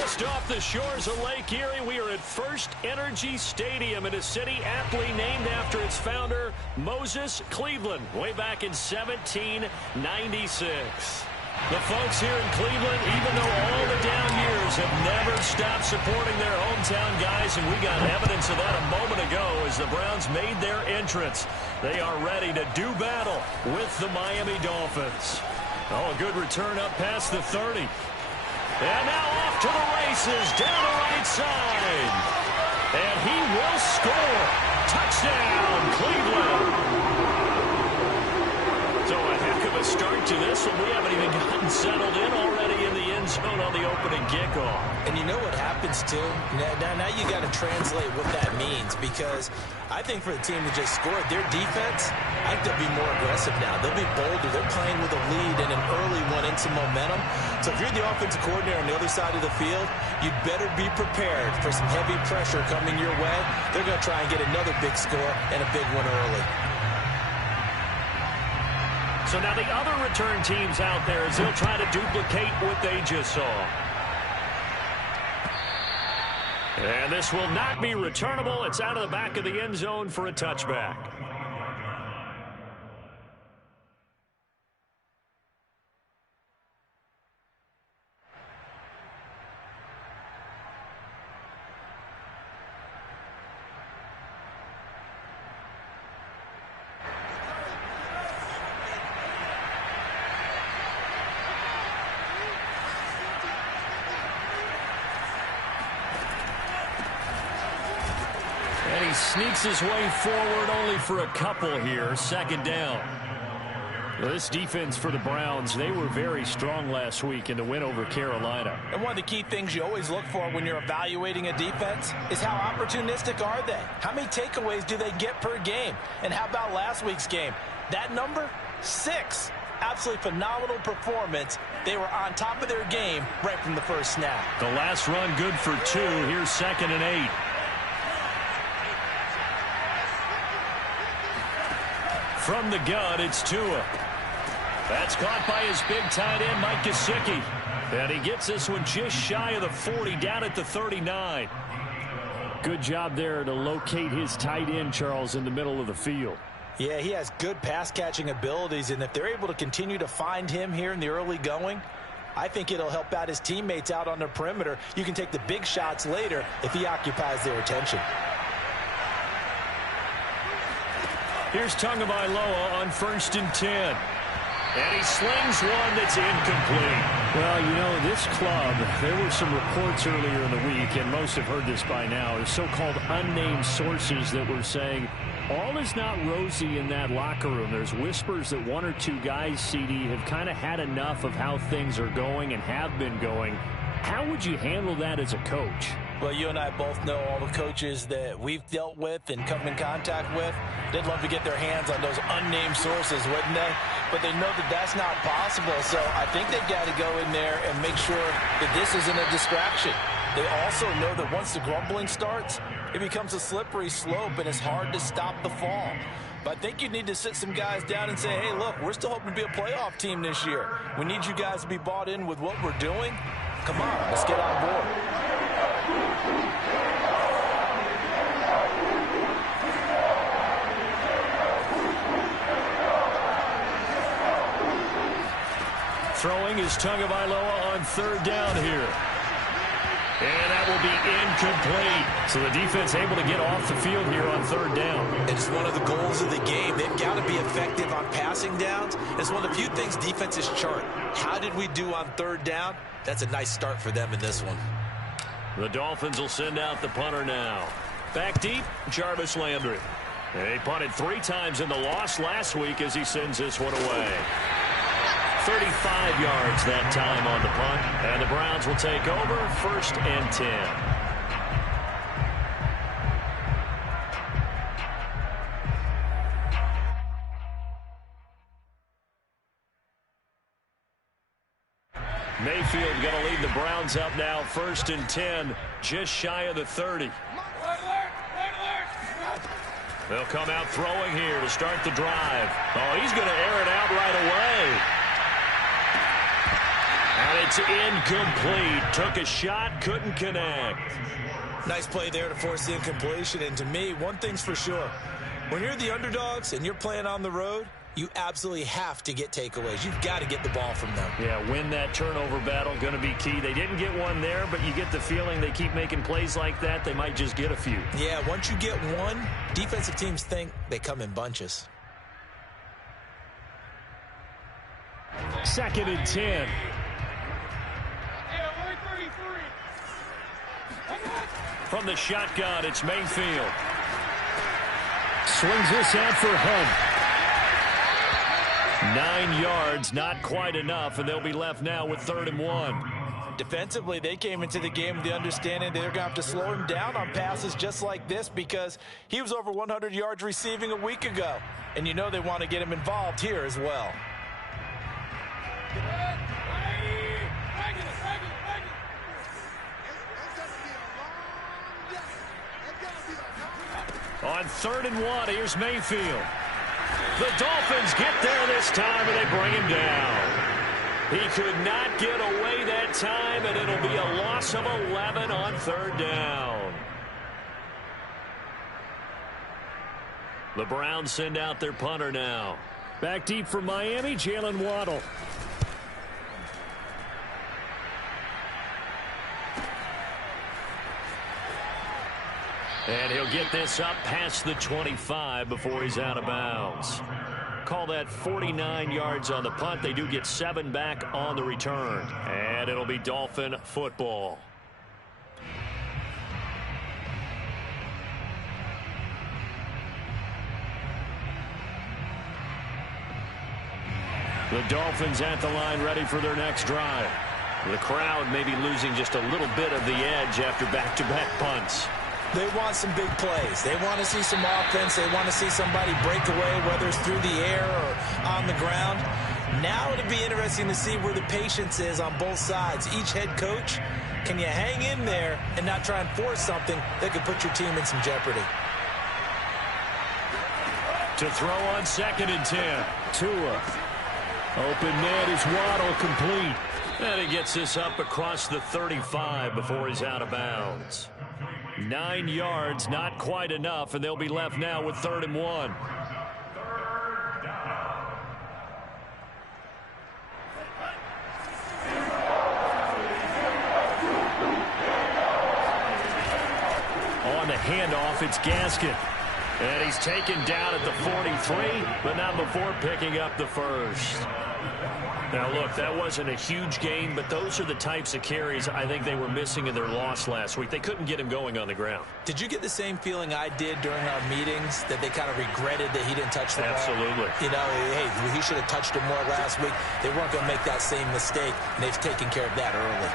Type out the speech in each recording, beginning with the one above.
Just off the shores of Lake Erie, we are at First Energy Stadium in a city aptly named after its founder, Moses Cleveland, way back in 1796. The folks here in Cleveland, even though all the down years, have never stopped supporting their hometown guys, and we got evidence of that a moment ago as the Browns made their entrance. They are ready to do battle with the Miami Dolphins. Oh, a good return up past the 30. And now off to the races, down the right side. And he will score. Touchdown, Cleveland. So a heck of a start to this one. We haven't even gotten settled in already in the end zone on the opening kickoff. And you know what happens, too? Now you got to translate what that means, because I think for the team that just scored, their defense, I think they'll be more aggressive now. They'll be bolder. They're playing with a lead and an early one into momentum. So if you're the offensive coordinator on the other side of the field, you'd better be prepared for some heavy pressure coming your way. They're going to try and get another big score and a big one early. So now the other return teams out there as they'll try to duplicate what they just saw. And this will not be returnable. It's out of the back of the end zone for a touchback. And he sneaks his way forward only for a couple here. Second down. Well, this defense for the Browns, they were very strong last week in the win over Carolina. And one of the key things you always look for when you're evaluating a defense is how opportunistic are they? How many takeaways do they get per game? And how about last week's game? That number, 6. Absolutely phenomenal performance. They were on top of their game right from the first snap. The last run good for 2. Here's 2nd and 8. From the gun, it's Tua. That's caught by his big tight end, Mike Gesicki. And he gets this one just shy of the 40, down at the 39. Good job there to locate his tight end, Charles, in the middle of the field. Yeah, he has good pass-catching abilities, and if they're able to continue to find him here in the early going, I think it'll help out his teammates out on the perimeter. You can take the big shots later if he occupies their attention. Here's Tagovailoa on 1st and 10. And he slings one that's incomplete. Well, you know, this club, there were some reports earlier in the week, and most have heard this by now, is so-called unnamed sources that were saying all is not rosy in that locker room. There's whispers that 1 or 2 guys, CD, have kind of had enough of how things are going and have been going. How would you handle that as a coach? Well, you and I both know all the coaches that we've dealt with and come in contact with. They'd love to get their hands on those unnamed sources, wouldn't they? But they know that that's not possible. So I think they've got to go in there and make sure that this isn't a distraction. They also know that once the grumbling starts, it becomes a slippery slope and it's hard to stop the fall. But I think you need to sit some guys down and say, hey, look, we're still hoping to be a playoff team this year. We need you guys to be bought in with what we're doing. Come on, let's get on board. Throwing is Tagovailoa on 3rd down here. And that will be incomplete. So the defense able to get off the field here on 3rd down. It's one of the goals of the game. They've got to be effective on passing downs. It's one of the few things defenses chart. How did we do on 3rd down? That's a nice start for them in this one. The Dolphins will send out the punter now. Back deep, Jarvis Landry. And he punted 3 times in the loss last week as he sends this one away. 35 yards that time on the punt. And the Browns will take over 1st and 10. Mayfield going to lead the Browns up now 1st and 10, just shy of the 30. They'll come out throwing here to start the drive. Oh, he's going to air it out right away. And it's incomplete. Took a shot, couldn't connect. Nice play there to force the incompletion. And to me, one thing's for sure. When you're the underdogs and you're playing on the road, you absolutely have to get takeaways. You've got to get the ball from them. Yeah, win that turnover battle, going to be key. They didn't get one there, but you get the feeling they keep making plays like that, they might just get a few. Yeah, once you get one, defensive teams think they come in bunches. 2nd and 10. From the shotgun, it's Mayfield. Swings this out for Hunt. 9 yards, not quite enough, and they'll be left now with 3rd and 1. Defensively, they came into the game with the understanding they're going to have to slow him down on passes just like this because he was over 100 yards receiving a week ago. And you know they want to get him involved here as well. On 3rd and 1, here's Mayfield. The Dolphins get there this time, and they bring him down. He could not get away that time, and it'll be a loss of 11 on 3rd down. The Browns send out their punter now. Back deep for Miami, Jalen Waddle. And he'll get this up past the 25 before he's out of bounds. Call that 49 yards on the punt. They do get 7 back on the return. And it'll be Dolphin football. The Dolphins at the line ready for their next drive. The crowd may be losing just a little bit of the edge after back-to-back punts. They want some big plays. They want to see some offense. They want to see somebody break away, whether it's through the air or on the ground. Now it'll be interesting to see where the patience is on both sides. Each head coach, can you hang in there and not try and force something that could put your team in some jeopardy? To throw on 2nd and 10. Tua. Open net is Waddle, complete. And he gets this up across the 35 before he's out of bounds. 9 yards, not quite enough, and they'll be left now with 3rd and 1. On the handoff, it's Gaskin. And he's taken down at the 43, but not before picking up the first. Now, look, that wasn't a huge gain, but those are the types of carries I think they were missing in their loss last week. They couldn't get him going on the ground. Did you get the same feeling I did during our meetings, that they kind of regretted that he didn't touch the ball? Absolutely. You know, hey, he should have touched it more last week. They weren't going to make that same mistake, and they've taken care of that early.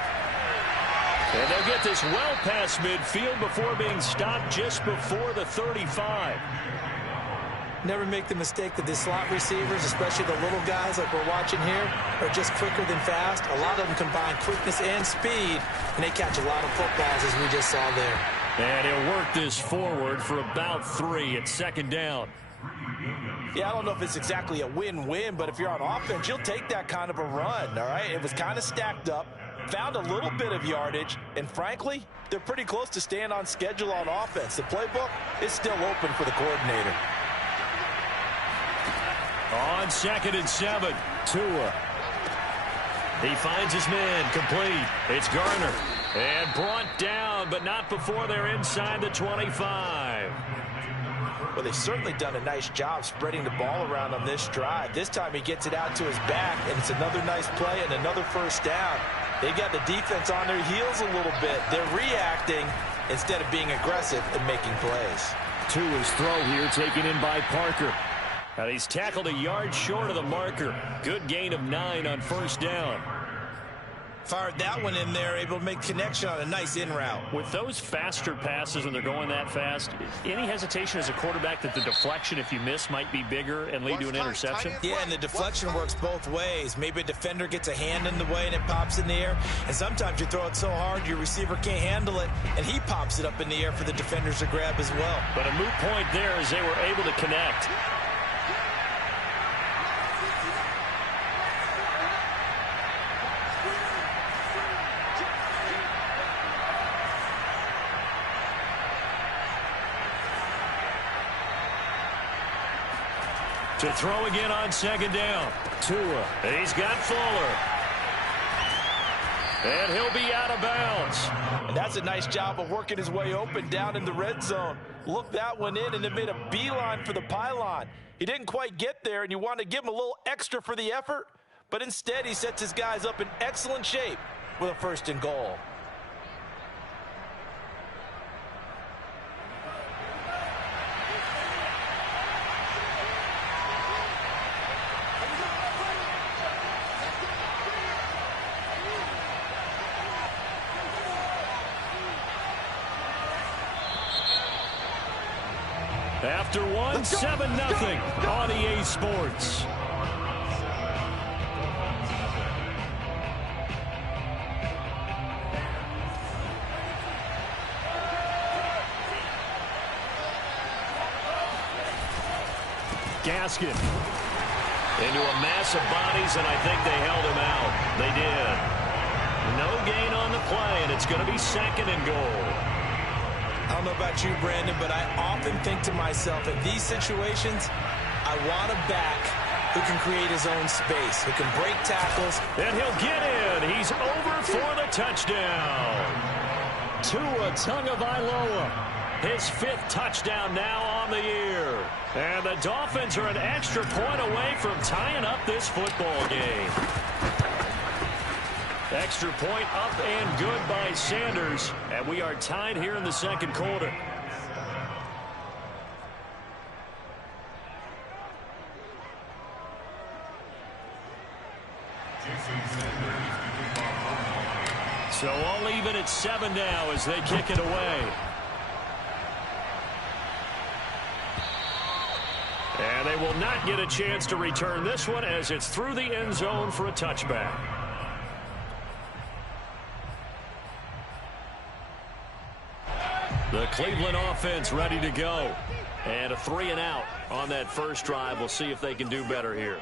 And they'll get this well past midfield before being stopped just before the 35. Never make the mistake that the slot receivers, especially the little guys like we're watching here, are just quicker than fast. A lot of them combine quickness and speed, and they catch a lot of footballs, as we just saw there. And he'll work this forward for about 3 at 2nd down. Yeah, I don't know if it's exactly a win-win, but if you're on offense, you'll take that kind of a run, all right? It was kind of stacked up, found a little bit of yardage, and frankly, they're pretty close to staying on schedule on offense. The playbook is still open for the coordinator. On 2nd and 7, Tua. He finds his man, complete. It's Garner. And brought down, but not before they're inside the 25. Well, they've certainly done a nice job spreading the ball around on this drive. This time he gets it out to his back, and it's another nice play and another first down. They got the defense on their heels a little bit. They're reacting instead of being aggressive and making plays. Tua's throw here taken in by Parker. And he's tackled a yard short of the marker. Good gain of 9 on 1st down. Fired that one in there, able to make connection on a nice in route. With those faster passes when they're going that fast, any hesitation as a quarterback that the deflection, if you miss, might be bigger and lead to an interception? Yeah, and the deflection works both ways. Maybe a defender gets a hand in the way and it pops in the air. And sometimes you throw it so hard your receiver can't handle it, and he pops it up in the air for the defenders to grab as well. But a moot point there as they were able to connect. To throw again on second down. Tua. He's got Fuller. And he'll be out of bounds. And that's a nice job of working his way open down in the red zone. Look that one in, and it made a beeline for the pylon. He didn't quite get there, and you want to give him a little extra for the effort, but instead he sets his guys up in excellent shape with a 1st and goal. After one, 7-0 on EA Sports. Gaskin into a mass of bodies, and I think they held him out. They did. No gain on the play, and it's going to be 2nd and goal. I don't know about you, Brandon, but I often think to myself, in these situations, I want a back who can create his own space, who can break tackles. And he'll get in. He's over for the touchdown. Tua Tagovailoa, his 5th touchdown now on the year. And the Dolphins are an extra point away from tying up this football game. Extra point up and good by Sanders. And we are tied here in the 2nd quarter. So all even at 7 now as they kick it away. And they will not get a chance to return this one as it's through the end zone for a touchback. The Cleveland offense ready to go. And a 3-and-out on that first drive. We'll see if they can do better here.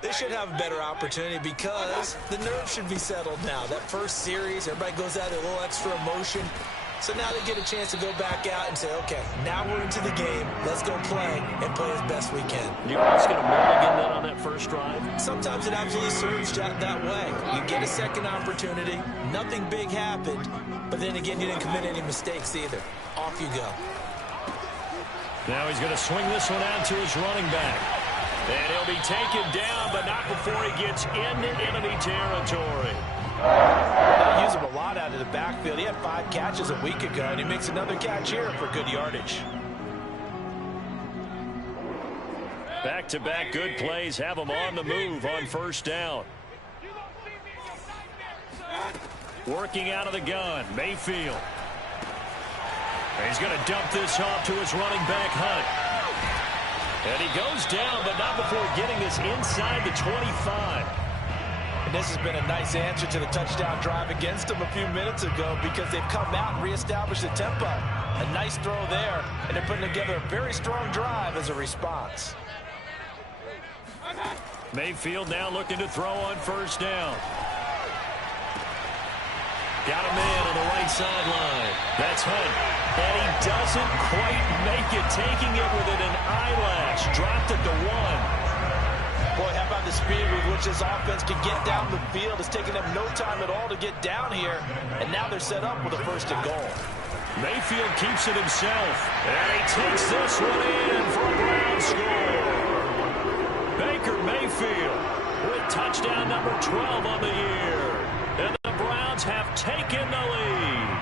They should have a better opportunity because the nerves should be settled now. That first series, everybody goes out with a little extra emotion. So now they get a chance to go back out and say, okay, now we're into the game. Let's go play and play as best we can. You guys going to mulligan that on that first drive? Sometimes it absolutely serves that way. You get a second opportunity. Nothing big happened. But then again, you didn't commit any mistakes either. Off you go. Now he's going to swing this one out to his running back. And he'll be taken down, but not before he gets into enemy territory. They use him a lot out of the backfield. He had 5 catches a week ago, and he makes another catch here for good yardage. Back-to-back good plays have him on the move on first down. Working out of the gun, Mayfield. He's going to dump this off to his running back, Hunt. And he goes down, but not before getting this inside the 25. And this has been a nice answer to the touchdown drive against them a few minutes ago because they've come out and reestablished the tempo. A nice throw there, and they're putting together a very strong drive as a response. Mayfield now looking to throw on first down. Got a man on the right sideline. That's Hunt. And he doesn't quite make it, taking it within an eyelash. Dropped it to 1. Boy, how about the speed with which this offense can get down the field? It's taken them no time at all to get down here. And now they're set up with a 1st and goal. Mayfield keeps it himself. And he takes this one in for a Brown score. Baker Mayfield with touchdown number 12 on the year. And the Browns have taken the lead.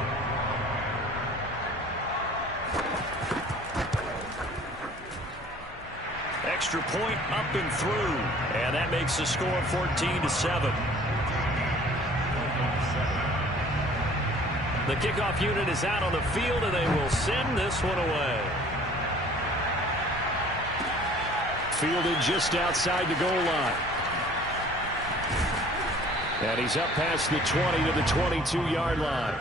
Extra point up and through. And that makes the score 14-7. The kickoff unit is out on the field, and they will send this one away. Fielded just outside the goal line. And he's up past the 20 to the 22-yard line.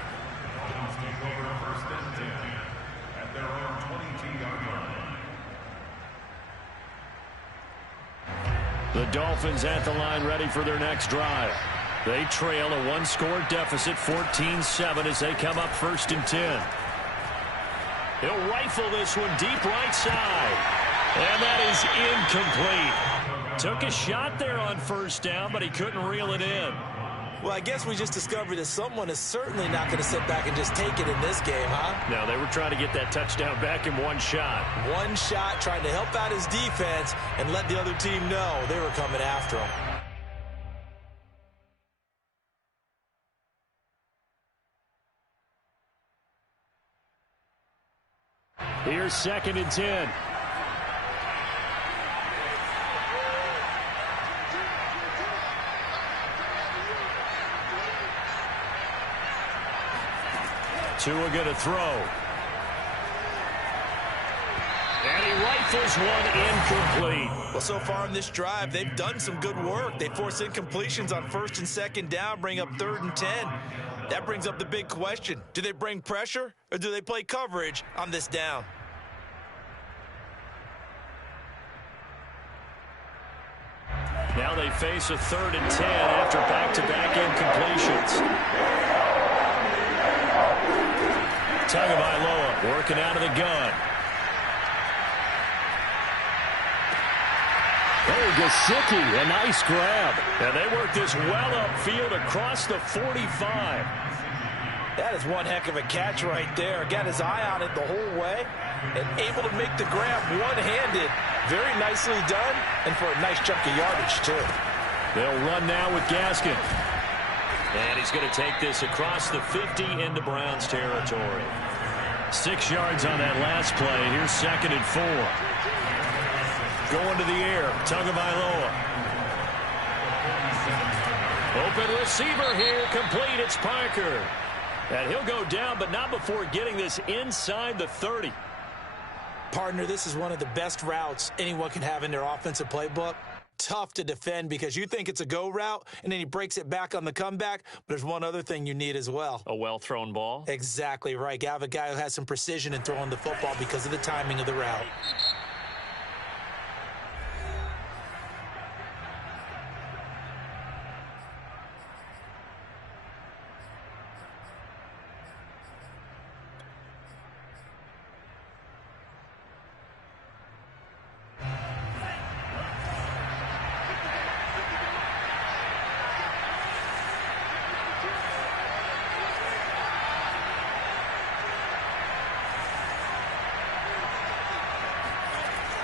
The Dolphins at the line ready for their next drive. They trail a 1-score deficit, 14-7 as they come up 1st and 10. He'll rifle this one deep right side. And that is incomplete. Took a shot there on first down, but he couldn't reel it in. Well, I guess we just discovered that someone is certainly not going to sit back and just take it in this game, huh? No, they were trying to get that touchdown back in one shot. One shot, trying to help out his defense and let the other team know they were coming after him. Here's 2nd and 10. Tua going to throw. And he rifles one incomplete. Well, so far in this drive, they've done some good work. They force incompletions on 1st and 2nd down, bring up 3rd and 10. That brings up the big question. Do they bring pressure or do they play coverage on this down? Now they face a 3rd and 10 after back-to-back incompletions. Tagovailoa working out of the gun. Oh, Gesicki, a nice grab. And they work this well upfield across the 45. That is one heck of a catch right there. Got his eye on it the whole way and able to make the grab one-handed. Very nicely done, and for a nice chunk of yardage, too. They'll run now with Gaskin. And he's going to take this across the 50 into Browns territory. 6 yards on that last play. Here's 2nd and 4. Going to the air. Tagovailoa. Open receiver here. Complete. It's Parker. And he'll go down, but not before getting this inside the 30. Partner, this is one of the best routes anyone can have in their offensive playbook. Tough to defend because you think it's a go route, and then he breaks it back on the comeback. But there's one other thing you need as well. A well-thrown ball? Exactly right. You have a guy who has some precision in throwing the football because of the timing of the route.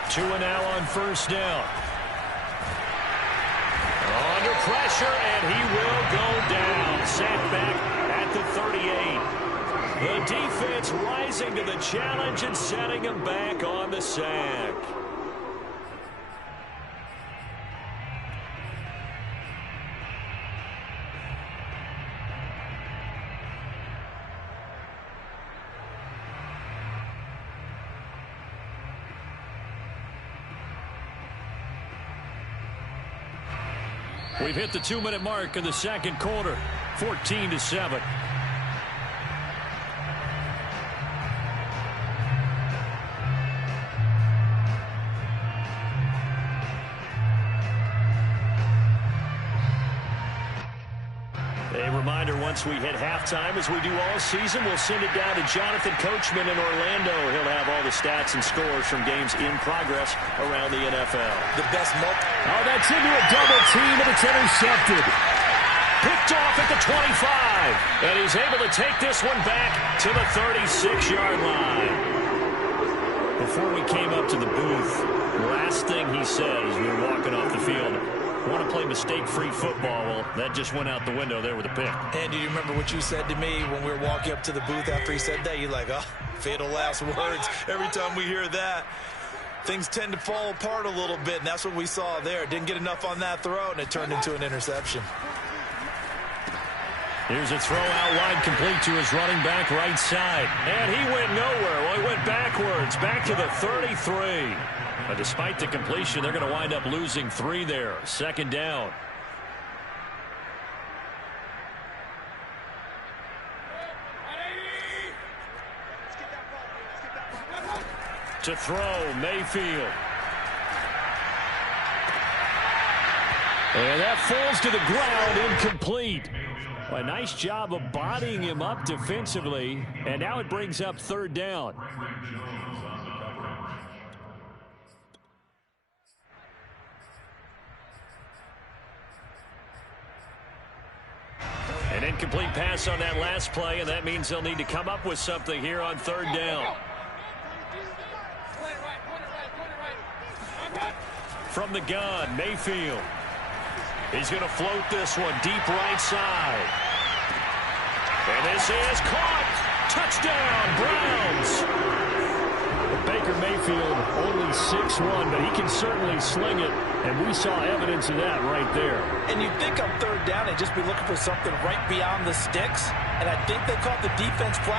Tua now on first down. Under pressure, and he will go down. Sacked back at the 38. The defense rising to the challenge and setting him back on the sack. We've hit the 2-minute mark in the second quarter. 14-7. A reminder, once we hit halftime, as we do all season, we'll send it down to Jonathan Coachman in Orlando. He'll have all the stats and scores from games in progress around the NFL. The best Oh, that's into a double team, and it's intercepted. Picked off at the 25. And he's able to take this one back to the 36-yard line. Before we came up to the booth, last thing he said as we were walking off the field, want to play mistake-free football. Well, that just went out the window there with a pick. And do you remember what you said to me when we were walking up to the booth after he said that? You're like, oh, fatal last words. Every time we hear that, things tend to fall apart a little bit, and that's what we saw there. Didn't get enough on that throw, and it turned into an interception. Here's a throw out wide, complete to his running back right side. And he went nowhere. Well, he went backwards, back to the 33. But despite the completion, they're going to wind up losing 3 there. 2nd down. To throw, Mayfield. And that falls to the ground, incomplete. A nice job of bodying him up defensively. And now it brings up 3rd down. An incomplete pass on that last play, and that means they'll need to come up with something here on third down. From the gun, Mayfield. He's going to float this one deep right side. And this is caught. Touchdown, Browns. Baker Mayfield only 6'1", but he can certainly sling it, and we saw evidence of that right there. And you'd think on third down they'd just be looking for something right beyond the sticks, and I think they caught the defense flat.